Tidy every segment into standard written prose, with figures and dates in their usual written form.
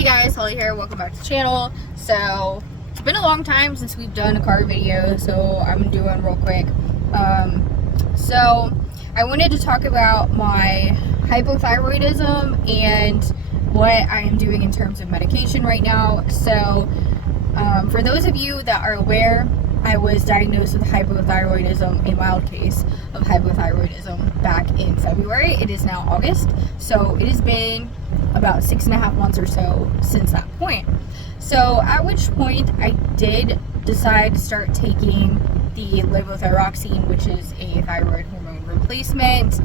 Hey guys, Holly here, welcome back to the channel. So, it's been a long time since we've done a car video, so I'm doing real quick. So, I wanted to talk about my hypothyroidism and what I am doing in terms of medication right now. So, for those of you that are aware, I was diagnosed with hypothyroidism, a mild case of hypothyroidism, back in February. It is now August, so it has been about 6.5 months or so since that point. So at which point I did decide to start taking the levothyroxine, which is a thyroid hormone replacement,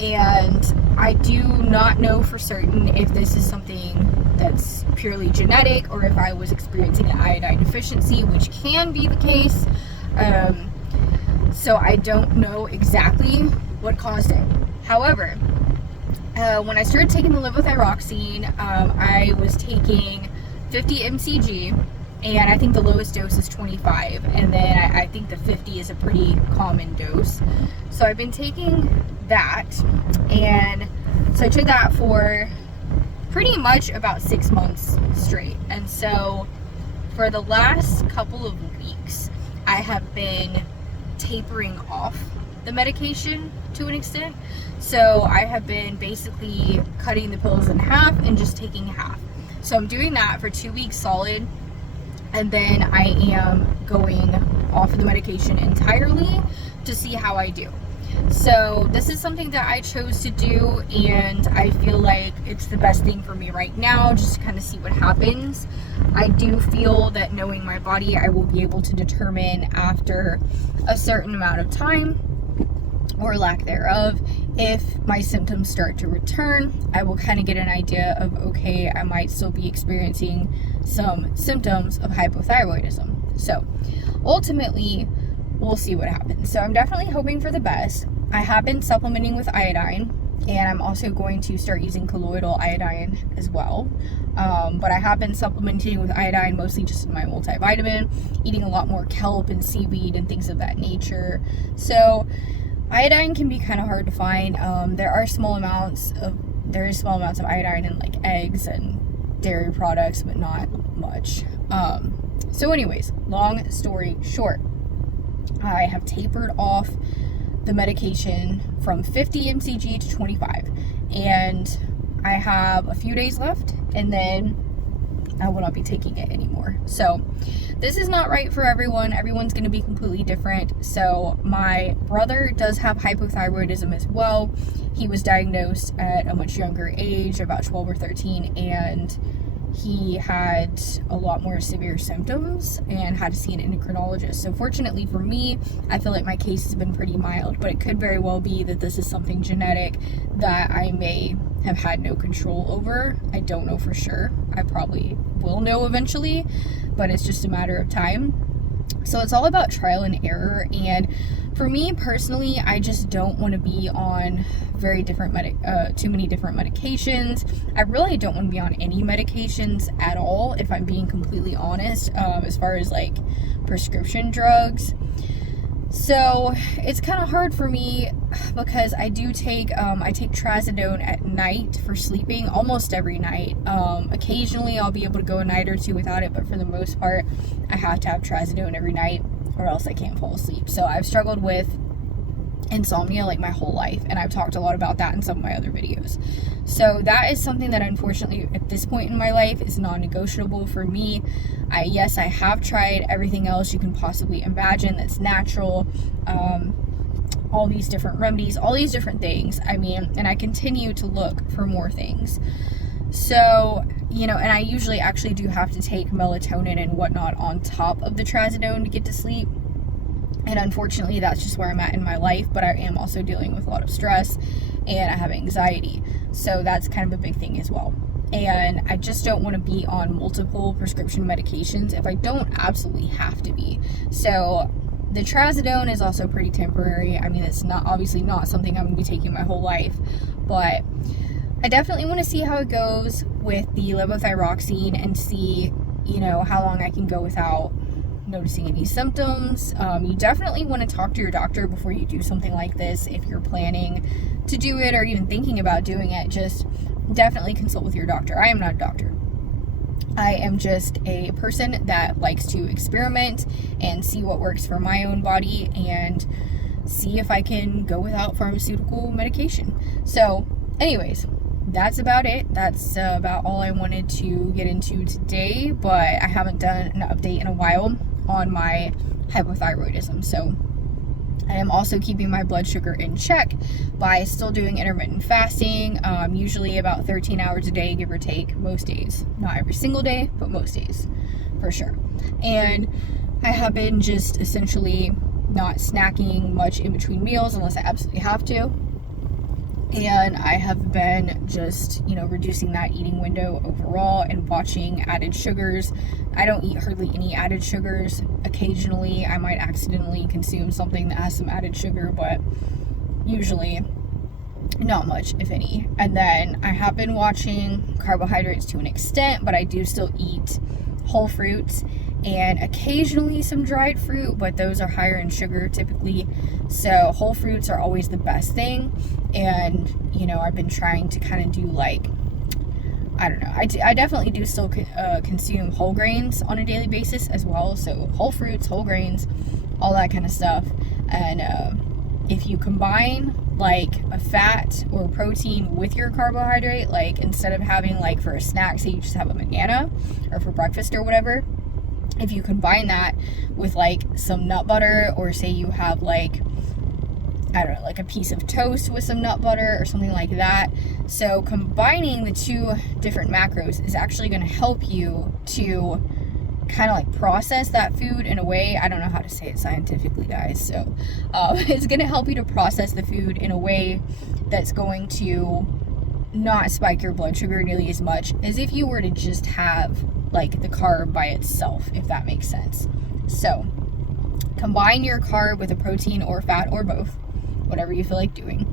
and I do not know for certain if this is something that's purely genetic or if I was experiencing an iodine deficiency, which can be the case. So I don't know exactly what caused it. However, when I started taking the levothyroxine, I was taking 50 mcg, and I think the lowest dose is 25, and then I think the 50 is a pretty common dose. So I've been taking that, and so I took that for pretty much about 6 months straight. And so for the last couple of weeks, I have been tapering off the medication to an extent. So I have been basically cutting the pills in half and just taking half. So I'm doing that for 2 weeks solid, and then I am going off of the medication entirely to see how I do. So this is something that I chose to do, and I feel like it's the best thing for me right now, just to kind of see what happens. I do feel that knowing my body, I will be able to determine after a certain amount of time, or lack thereof, if my symptoms start to return. I will kind of get an idea of, okay, I might still be experiencing some symptoms of hypothyroidism. So ultimately, we'll see what happens. So I'm definitely hoping for the best. I have been supplementing with iodine, and I'm also going to start using colloidal iodine as well. But I have been supplementing with iodine mostly just in my multivitamin, eating a lot more kelp and seaweed and things of that nature. So iodine can be kind of hard to find. There is small amounts of iodine in like eggs and dairy products, but not much. So anyways, long story short, I have tapered off the medication from 50 mcg to 25, and I have a few days left, and then I will not be taking it anymore. So this is not right for everyone. Everyone's going to be completely different. So my brother does have hypothyroidism as well. He was diagnosed at a much younger age, about 12 or 13, and he had a lot more severe symptoms and had to see an endocrinologist. So fortunately for me, I feel like my case has been pretty mild, but it could very well be that this is something genetic that I may have had no control over. I don't know for sure. I probably will know eventually, but it's just a matter of time. So it's all about trial and error, and for me personally, I just don't want to be on too many different medications. I really don't want to be on any medications at all, if I'm being completely honest, as far as like prescription drugs. So it's kind of hard for me because I do take trazodone at night for sleeping almost every night. Occasionally I'll be able to go a night or two without it, but for the most part I have to have trazodone every night or else I can't fall asleep. So I've struggled with insomnia like my whole life, and I've talked a lot about that in some of my other videos. So that is something that unfortunately at this point in my life is non-negotiable for me. Yes, I have tried everything else you can possibly imagine that's natural, all these different remedies, all these different things. I mean, and I continue to look for more things. So, and I usually actually do have to take melatonin and whatnot on top of the trazodone to get to sleep. And unfortunately, that's just where I'm at in my life, but I am also dealing with a lot of stress, and I have anxiety. So that's kind of a big thing as well. And I just don't want to be on multiple prescription medications if I don't absolutely have to be. So the trazodone is also pretty temporary. I mean, it's obviously not something I'm going to be taking my whole life, but I definitely want to see how it goes with the levothyroxine and see, how long I can go without noticing any symptoms. You definitely want to talk to your doctor before you do something like this. If you're planning to do it or even thinking about doing it, just definitely consult with your doctor. I am not a doctor. I am just a person that likes to experiment and see what works for my own body and see if I can go without pharmaceutical medication. So anyways, that's about it. That's about all I wanted to get into today, but I haven't done an update in a while on my hypothyroidism. So I am also keeping my blood sugar in check by still doing intermittent fasting, usually about 13 hours a day, give or take, most days. Not every single day, but most days, for sure. And I have been just essentially not snacking much in between meals unless I absolutely have to. And I have been just, reducing that eating window overall and watching added sugars. I don't eat hardly any added sugars. Occasionally, I might accidentally consume something that has some added sugar, but usually not much, if any. And then I have been watching carbohydrates to an extent, but I do still eat whole fruits and occasionally some dried fruit, but those are higher in sugar typically. So whole fruits are always the best thing. And I've been trying to kind of do I definitely do still consume whole grains on a daily basis as well. So whole fruits, whole grains, all that kind of stuff. And if you combine a fat or protein with your carbohydrate, instead of having for a snack, say you just have a banana, or for breakfast or whatever, if you combine that with some nut butter, or say you have a piece of toast with some nut butter or something like that. So combining the two different macros is actually going to help you to kind of process that food in a way. I don't know how to say it scientifically, guys. So it's going to help you to process the food in a way that's going to not spike your blood sugar nearly as much as if you were to just have the carb by itself, if that makes sense. So combine your carb with a protein or fat or both, whatever you feel like doing,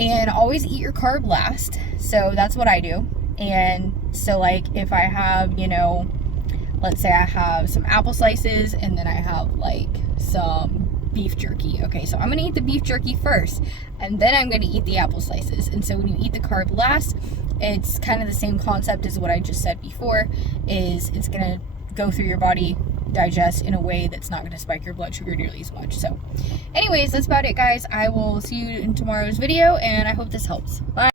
and always eat your carb last. So that's what I do. And so if I have, let's say I have some apple slices and then I have some beef jerky. Okay, so I'm gonna eat the beef jerky first and then I'm gonna eat the apple slices. And so when you eat the carb last, it's kind of the same concept as what I just said before, is it's gonna go through your body, digest in a way that's not going to spike your blood sugar nearly as much. So anyways, that's about it, guys. I will see you in tomorrow's video, and I hope this helps. Bye.